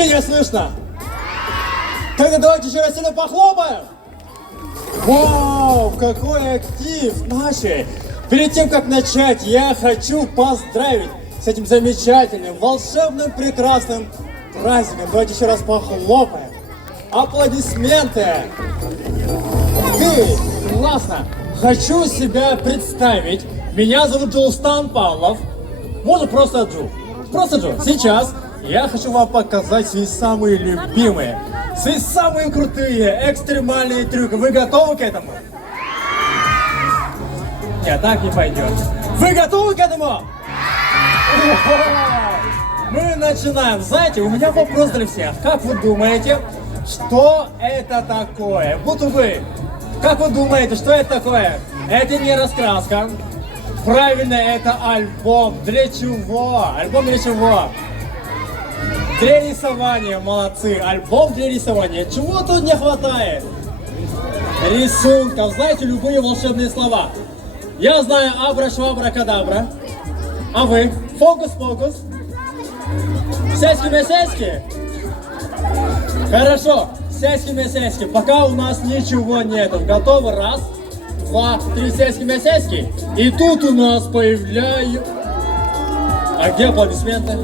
Меня слышно? Тогда давайте еще раз сильно похлопаем. Вау, какой актив наши! Перед тем, как начать, я хочу поздравить с этим замечательным, волшебным, прекрасным праздником. Давайте еще раз похлопаем. Аплодисменты! Ты! Классно! Хочу себя представить. Меня зовут Джулстан Павлов. Можно просто Джу. Просто Джу. Сейчас я хочу вам показать свои самые любимые, свои самые крутые, экстремальные трюки. Вы готовы к этому? Нет, так не пойдет. Вы готовы к этому? Мы начинаем. Знаете, у меня вопрос для всех. Как вы думаете, что это такое? Будто вы. Как вы думаете, что это такое? Это не раскраска. Правильно, это альбом. Для чего? Альбом для чего? Для рисования, молодцы. Альбом для рисования. Чего тут не хватает? Рисунков. Знаете, любые волшебные слова. Я знаю абра-швабра-кадабра. А вы? Фокус-фокус. Сяськи-мясяськи. Хорошо. Сяськи-мясяськи. Пока у нас ничего нету. Готовы? Раз, два, три. Сяськи-мясяськи. И тут у нас появляются... А где аплодисменты?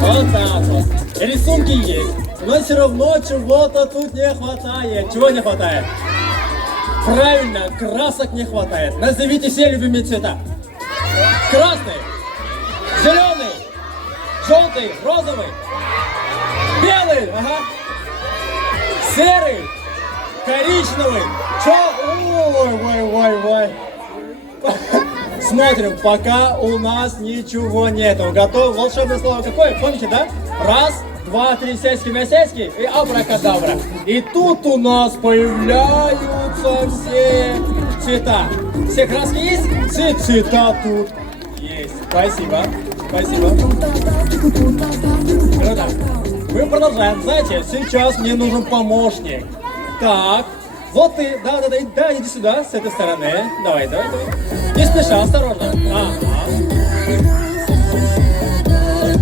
Вот так вот. Рисунки есть. Но все равно чего-то тут не хватает. Чего не хватает? Правильно, красок не хватает. Назовите все любимые цвета. Красный, зеленый, желтый, розовый, белый, ага, серый, коричневый, ой. Смотрим, пока у нас ничего нету. Готов? Волшебное слово какое? Помните, да? Раз, два, три, сяськи-мясяськи и абракадабра. И тут у нас появляются все цвета. Все краски есть? Все цвета тут есть. Спасибо. Спасибо. Круто. Мы продолжаем. Знаете, сейчас мне нужен помощник. Так. Вот ты. Да, иди сюда, с этой стороны. Давай. Не спеша, осторожно.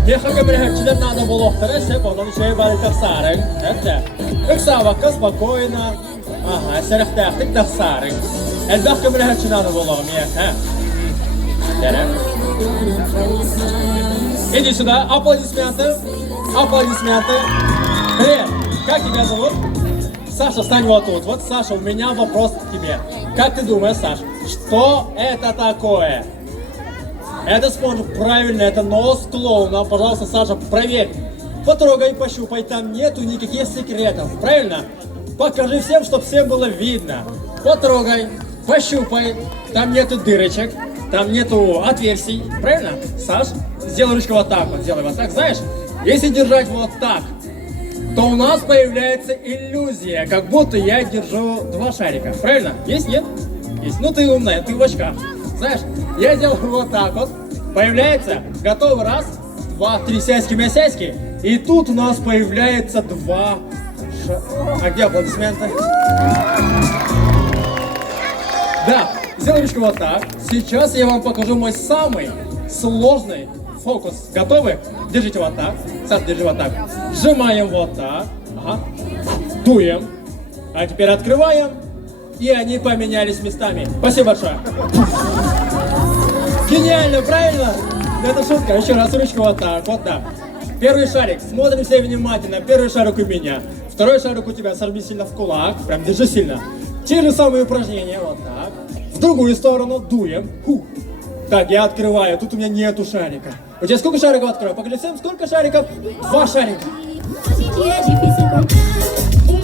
Тебе надо было вторая, потом еще и бали тавсарик. Иксавака спокойно. Ага, серехтехтик тавсарик. Эльбахка брехачи надо было мне. Иди сюда, аплодисменты. Аплодисменты. Привет, как тебя зовут? Саша, стань вот тут. Вот, Саша, у меня вопрос к тебе. Как ты думаешь, Саша, что это такое? Это спонж, правильно, это нос клоуна. Пожалуйста, Саша, проверь. Потрогай, пощупай, там нету никаких секретов, правильно? Покажи всем, чтобы всем было видно. Потрогай, пощупай, там нету дырочек, там нету отверстий, правильно? Саш, сделай ручку вот так вот, сделай вот так, знаешь? Если держать вот так, то у нас появляется иллюзия, как будто я держу два шарика, правильно? Есть, нет? Есть. Ну ты умная, ты в очках. Знаешь, я делаю вот так вот, появляется, готовый, раз, два, три, сяськи-мясяськи, и тут у нас появляется два А где аплодисменты? Да, сделай ручку вот так. Сейчас я вам покажу мой самый сложный фокус. Готовы? Держите вот так. Саша, держи вот так. Сжимаем вот так. Ага. Дуем. А теперь открываем. И они поменялись местами. Спасибо большое. Гениально, правильно? Это шутка. Еще раз ручку вот так. Вот так. Первый шарик. Смотрим все внимательно. Первый шарик у меня. Второй шарик у тебя. Сожми сильно в кулак. Прям держи сильно. Те же самые упражнения. Вот так. В другую сторону. Дуем. Фу. Так, я открываю. Тут у меня нету шарика. У тебя сколько шариков открою? Покажи всем, сколько шариков? 2 шарика.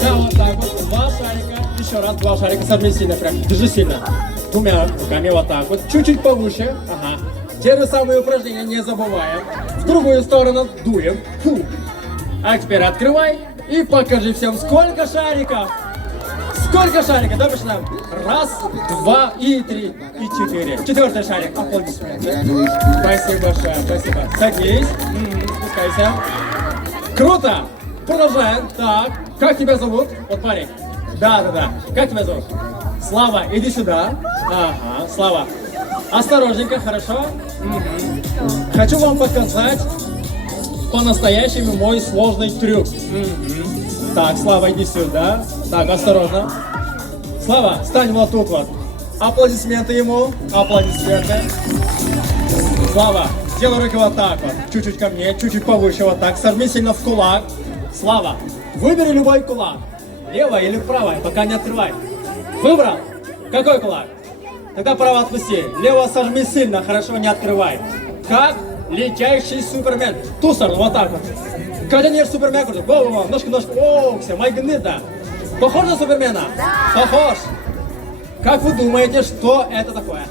Да, вот так вот. 2 шарика. Еще раз 2 шарика. Сожми сильно прям. Держи сильно. Двумя руками вот так вот. Чуть-чуть повыше. Ага. Те же самые упражнения не забываем. В другую сторону дуем. Фу. А теперь открывай и покажи всем, сколько шариков. Сколько шариков? Давай начинаем. 1, 2, и 3, и 4. 4-й шарик. Аплодисменты. Спасибо большое. Спасибо. Садись. Спускайся. Круто. Продолжаем. Так. Как тебя зовут? Вот парень. Да. Как тебя зовут? Слава, иди сюда. Ага, Слава. Осторожненько, хорошо? Хочу вам показать по-настоящему мой сложный трюк. Так, Слава, иди сюда. Так, осторожно. Слава, стань вот тут вот. Аплодисменты ему. Аплодисменты. Слава, сделай руки вот так вот. Чуть-чуть ко мне, чуть-чуть повыше вот так. Сожми сильно в кулак. Слава, выбери любой кулак. Левое или правое, пока не открывай. Выбрал? Какой кулак? Тогда право отпусти. Лево сожми сильно, хорошо, не открывай. Как летящий супермен. Ту сторону, вот так вот. Координер супермен крутит. Во-во-во, ножку. О, все, Майгнида. Похож на супермена? Да. Похож. Как вы думаете, что это такое?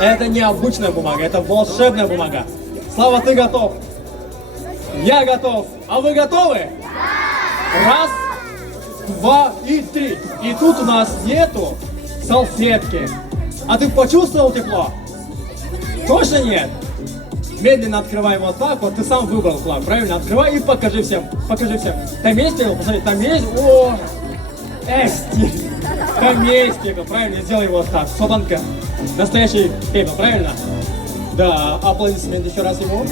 Это не обычная бумага, это волшебная бумага. Слава, ты готов? Я готов. А вы готовы? Да. Раз, два и три. И тут у нас нету салфетки. А ты почувствовал тепло? Точно нет? Медленно открывай вот так вот. Ты сам выбрал флаг, правильно? Открывай и покажи всем. Покажи всем. Там есть его? Посмотри, там есть. О! Эсти! Там есть пепел, правильно? Сделай вот так. Сотанка. Настоящий пепел, правильно? Да, аплодисменты еще раз ему.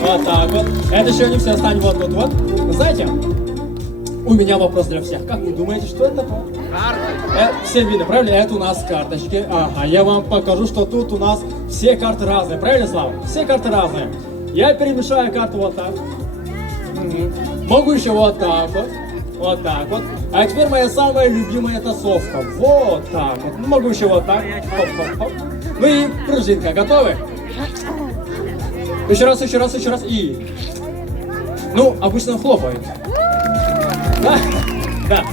Вот так вот. Это еще не все, стань вот. Вы знаете, у меня вопрос для всех. Как вы думаете, что это такое? Карты. Всем видно, правильно? Это у нас карточки. Ага, я вам покажу, что тут у нас все карты разные. Правильно, Слава? Все карты разные. Я перемешаю карту вот так. Могу еще вот так вот. Вот так вот. А теперь моя самая любимая тасовка. Вот так вот. Могу еще вот так. Хоп-хоп-хоп. Ну и пружинка. Готовы? Еще раз. И... Ну, обычно хлопают. Да.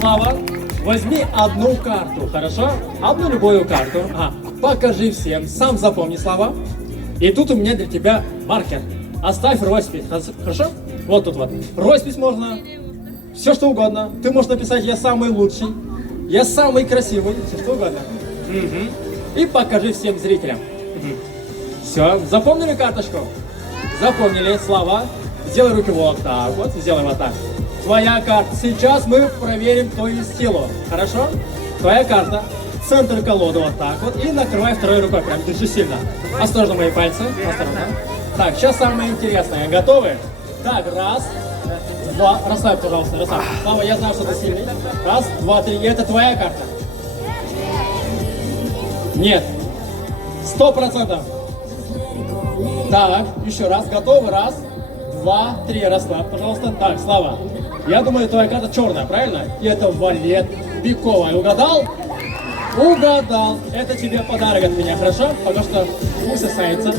Слава, возьми одну карту, хорошо? Одну любую карту. Покажи всем. Сам запомни, Слава. И тут у меня для тебя маркер. Оставь роспись, хорошо? Вот тут вот. Роспись можно. Все что угодно. Ты можешь написать: я самый лучший, я самый красивый, все что угодно. И покажи всем зрителям. Все, запомнили карточку? Запомнили, Слава. Сделай руки вот так вот, сделай вот так. Твоя карта. Сейчас мы проверим твою силу. Хорошо? Твоя карта. Центр колоды вот так вот. И накрывай второй рукой. Прям держи сильно. Осторожно, мои пальцы. Осторожно. Так, сейчас самое интересное. Готовы? Так, раз, два. Расслабь, пожалуйста, расслабь. Слава, я знаю, что ты сильный. Раз, два, три. И это твоя карта? Нет. 100%. Так, еще раз. Готовы? Раз, два, три. Расслабь, пожалуйста. Так, Слава. Я думаю, твоя карта черная, правильно? И это валет пиковая. Угадал? Угадал. Это тебе подарок от меня, хорошо? Потому что пусть останется.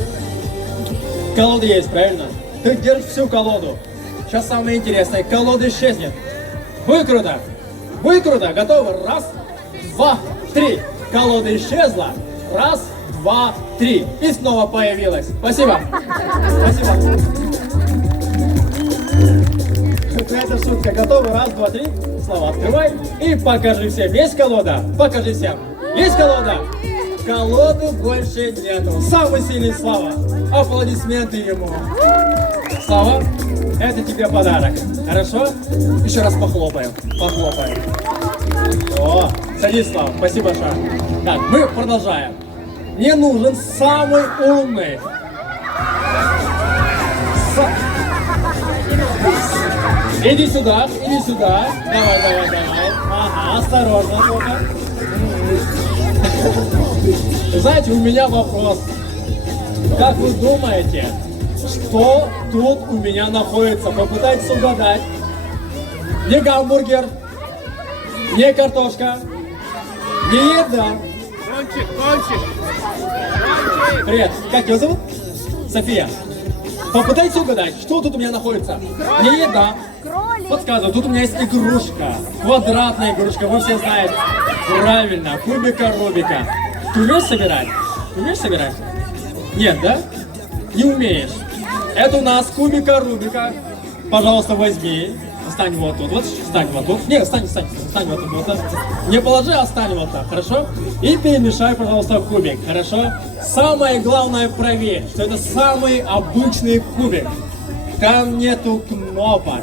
Колода есть, правильно? Ты держишь всю колоду. Сейчас самое интересное. Колода исчезнет. Выкруто. Выкруто. Готовы? Раз, два, три. Колода исчезла. Раз, два, три. И снова появилась. Спасибо. Спасибо. Это шутка. Готовы? Раз, два, три. Слава, открывай. И покажи всем. Есть колода? Покажи всем. Есть колода? Колоды больше нету. Самый сильный Слава. Аплодисменты ему. Слава, это тебе подарок. Хорошо? Еще раз похлопаем. Похлопаем. О, садись, Слава. Спасибо большое. Так, мы продолжаем. Мне нужен самый умный. Иди сюда, иди сюда. Давай. Ага, осторожно только. Знаете, у меня вопрос. Как вы думаете, что тут у меня находится? Попытайтесь угадать. Не гамбургер, не картошка, не еда. Кончик. Привет, как тебя зовут? София. Попытайтесь угадать, что тут у меня находится. Не еда. Подсказываю, тут у меня есть игрушка. Квадратная игрушка, вы все знаете. Правильно, кубика Рубика. Ты умеешь собирать? Умеешь собирать? Нет, да? Не умеешь. Это у нас кубика Рубика. Пожалуйста, возьми. Стань вот тут. Вот стань вот тут. Не, стань вот тут. Вот так. Не положи, а стань вот так, хорошо? И перемешай, пожалуйста, кубик, хорошо? Самое главное проверь, что это самый обычный кубик. Там нету кнопок,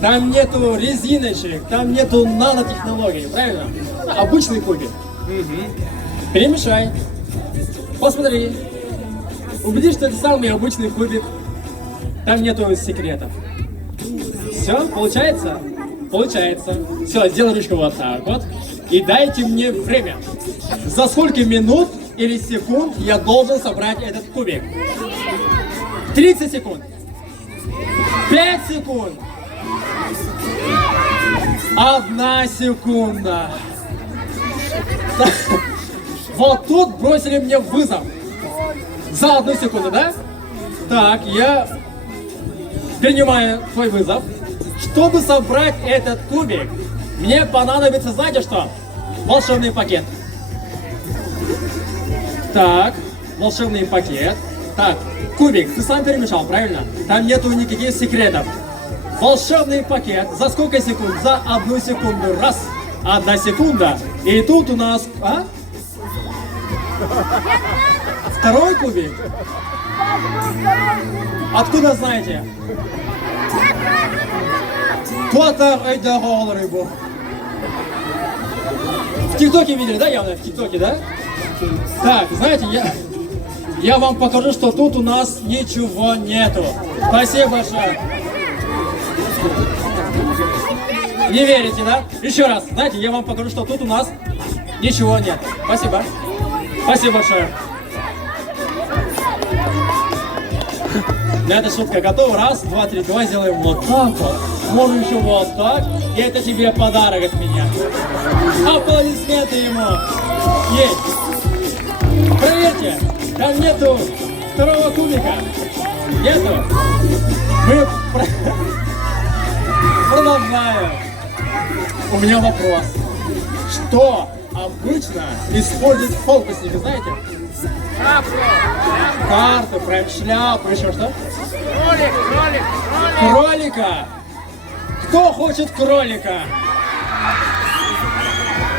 там нету резиночек, там нету нанотехнологий, правильно? Обычный кубик. Перемешай. Посмотри. Убедись, что это самый обычный кубик. Там нету секретов. Все, получается? Получается. Все, сделай ручку вот так вот. И дайте мне время. За сколько минут или секунд я должен собрать этот кубик? 30 секунд. 5 секунд. 1 секунда. Вот тут бросили мне вызов. За 1 секунду, да? Так, я принимаю твой вызов. Чтобы собрать этот кубик, мне понадобится, знаете что? Волшебный пакет. Так, волшебный пакет. Так, кубик, ты сам перемешал, правильно? Там нету никаких секретов. Волшебный пакет. За сколько секунд? За 1 секунду. Раз. 1 секунда. И тут у нас... А? Второй кубик? Откуда знаете? Кто-то эйдагол рыбу. В ТикТоке видели, да, явно? В ТикТоке, да? Так, знаете, я вам покажу, что тут у нас ничего нету. Спасибо большое. Не верите, да? Еще раз, знаете, я вам покажу, что тут у нас ничего нет. Спасибо. Спасибо большое. Для этой шутка готова? Раз, два, три. Давай сделаем вот так вот. Можем еще вот так. И это тебе подарок от меня. Аплодисменты ему. Есть. Проверьте. Там нету второго кубика. Нету. Мы продолжаем. У меня вопрос. Что обычно используют фокусники, знаете? Карту, прям шляпу, еще что? Кролика! Кто хочет кролика?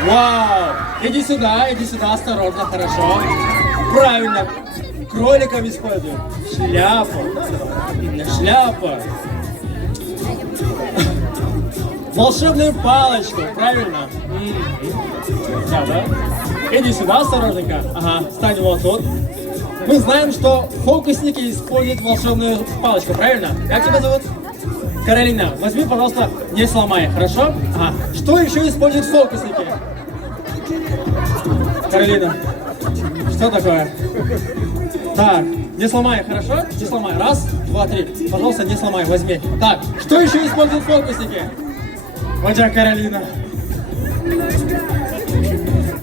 Вау! Иди сюда, осторожно, хорошо. Правильно, кроликом используют. Шляпу. Шляпа. Волшебную палочку, правильно? Да? Иди сюда, осторожненько. Ага, стань вот тут. Мы знаем, что фокусники используют волшебную палочку, правильно? Как тебя зовут? Каролина. Возьми, пожалуйста, не сломай, хорошо? Ага. Что еще используют фокусники? Каролина. Что такое? Так, не сломай, хорошо? Не сломай. Раз, два, три. Пожалуйста, не сломай, возьми. Так, что еще используют фокусники? Вот я, Каролина.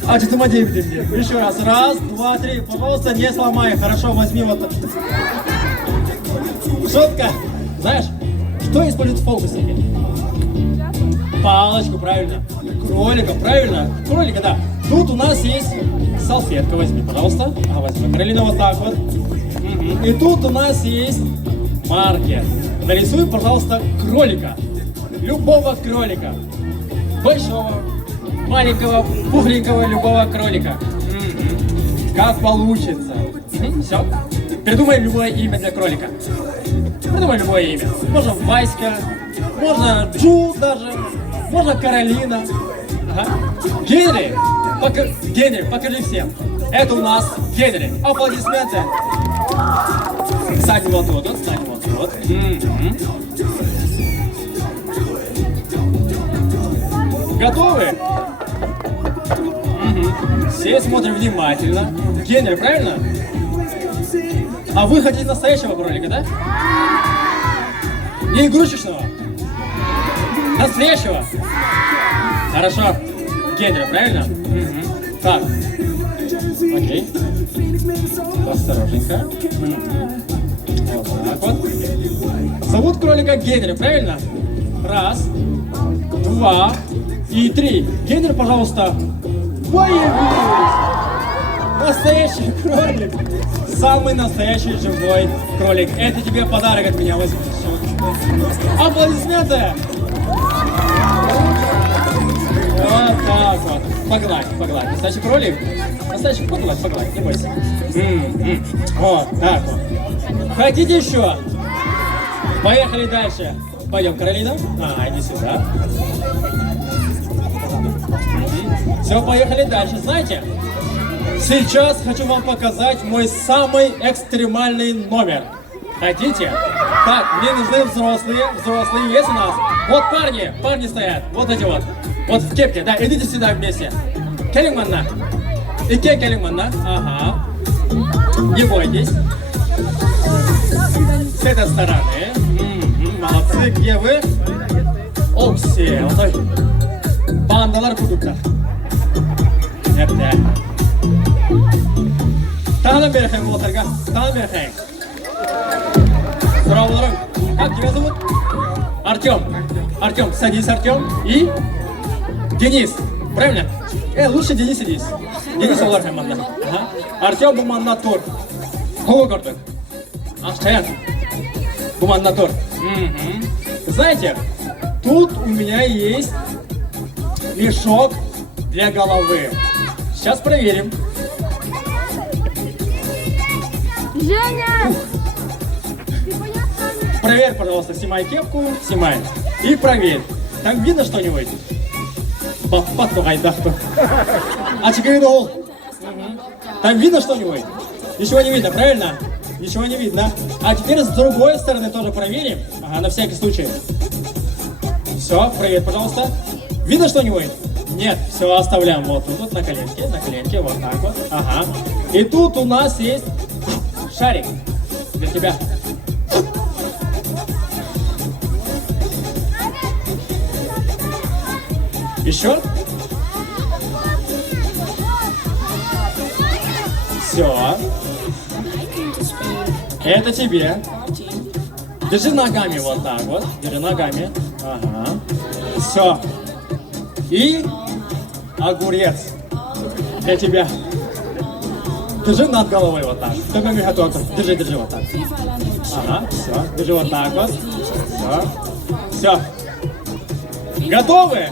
А что ты модели мне? Еще раз. Раз, два, три. Пожалуйста, не сломай. Хорошо, возьми вот так. Шутка. Знаешь, что используют фокусники? Палочку, правильно. Кролика, правильно. Кролика, да. Тут у нас есть салфетка. Возьми, пожалуйста. Ага, возьми. Каролина, вот так вот. И тут у нас есть маркер. Нарисуй, пожалуйста, кролика. Любого кролика. Большого, маленького, пухленького, любого кролика. Как получится. Все. Придумай любое имя для кролика. Придумай любое имя. Можно Васька, можно Джу даже, можно Каролина. Ага. Генри, покажи всем. Это у нас Генри. Аплодисменты. Стань вот тут, стань вот тут. Готовы? Все смотрим внимательно. Генри, правильно? А вы хотите настоящего кролика, да? Не игрушечного? Настоящего? Хорошо. Генри, правильно? Так. Окей. Осторожненько. Вот так вот. Зовут кролика Генри, правильно? Раз, два и три. Генри, пожалуйста, появись! Настоящий кролик. Самый настоящий живой кролик. Это тебе подарок от меня. Возьми. Аплодисменты! Вот так вот. Погладь. Настоящий кролик. Настоящий, погладь, не бойся. Вот так вот. Хотите еще? Поехали дальше. Пойдем, Каролина. Иди сюда. Все, поехали дальше. Знаете, сейчас хочу вам показать мой самый экстремальный номер. Хотите? Так, мне нужны взрослые. Взрослые есть у нас? Вот парни стоят. Вот эти вот. Вот в кепке, да, идите сюда вместе. Келингманна. Ике келингманна. Ага. Не бойтесь. С этой стороны. Молодцы, где вы? О, все. Ой. Пандалар кудуктар. Епте. Тағынан бері қайын болатарға. Тағынан бері қайын. Сұрауларым. Как тебя зовут? Артем. Артем, садись, Артем. И Денис. Правильно? Лучше Денис садись. Денис олар қайын манда. Артем бұл манда тұр. Қолы көрдік. Ашқаян. Бұл манда тұр. Знаете, тут у меня есть мешок для головы. Сейчас проверим. Женя! Проверь, пожалуйста, снимай кепку, снимай. И проверь. Там видно что-нибудь? Баппату гайдахту. А теперь дол. Там видно что-нибудь? Ничего не видно, правильно? Ничего не видно. А теперь с другой стороны тоже проверим. Ага, на всякий случай. Все, проверь, пожалуйста. Видно что-нибудь? Нет, все, оставляем вот тут, на коленке, вот так вот. Ага. И тут у нас есть шарик для тебя. Еще? Все. Это тебе. Держи ногами вот так вот. Держи ногами. Ага. Все. И огурец для тебя. Держи над головой вот так. Ногами готов. Держи вот так. Ага, все. Держи вот так вот. Все. Готовы?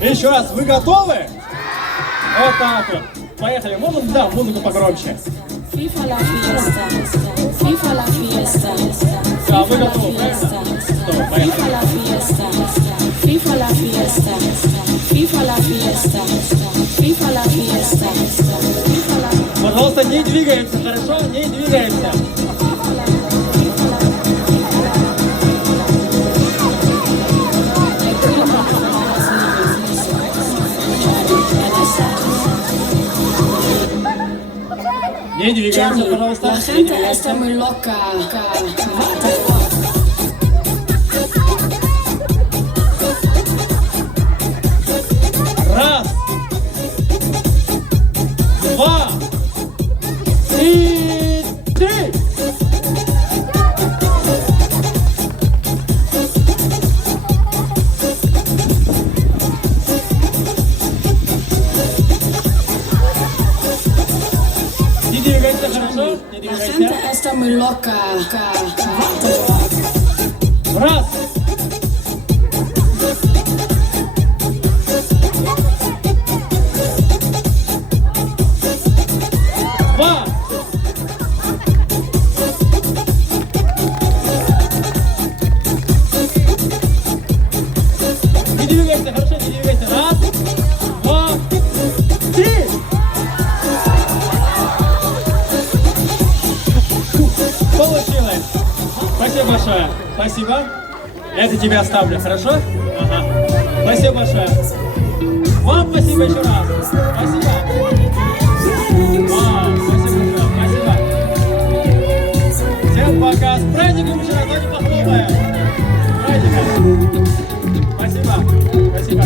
Еще раз, вы готовы? Вот так вот. Поехали. Можно, да, музыку погромче. FIFA la fiesta, FIFA la fiesta, Да, вы готовы, правильно? Готовы, FIFA поехали. la fiesta, FIFA la fiesta, FIFA la fiesta, FIFA la fiesta, FIFA la Пожалуйста, не двигаемся, хорошо? Не двигаемся. Не двигаемся, пожалуйста. La Не gente двигаемся. está muy loca. Раз, два, и три. Не двигайся, хорошо? Не La gente двигайся. está muy loca. Раз. Два. Не двигайся, хорошо, не двигайся. Раз, два, три. Получилось. Спасибо большое. Спасибо. Это тебе оставлю, хорошо? Ага. Спасибо большое. Вам спасибо еще раз. Спасибо. Вау, спасибо большое. Спасибо. Всем пока. С праздником еще раз. Давайте похлопаем. С праздником. Спасибо. Спасибо.